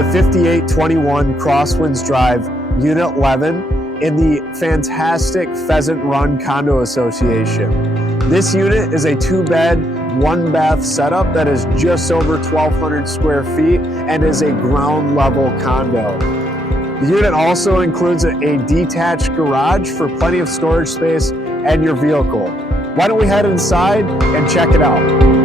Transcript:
to 5821 Crosswinds Drive, Unit 11 in the fantastic Pheasant Run Condo Association. This unit is a 2-bed, 1-bath setup that is just over 1,200 square feet and is a ground level condo. The unit also includes a detached garage for plenty of storage space and your vehicle. Why don't we head inside and check it out?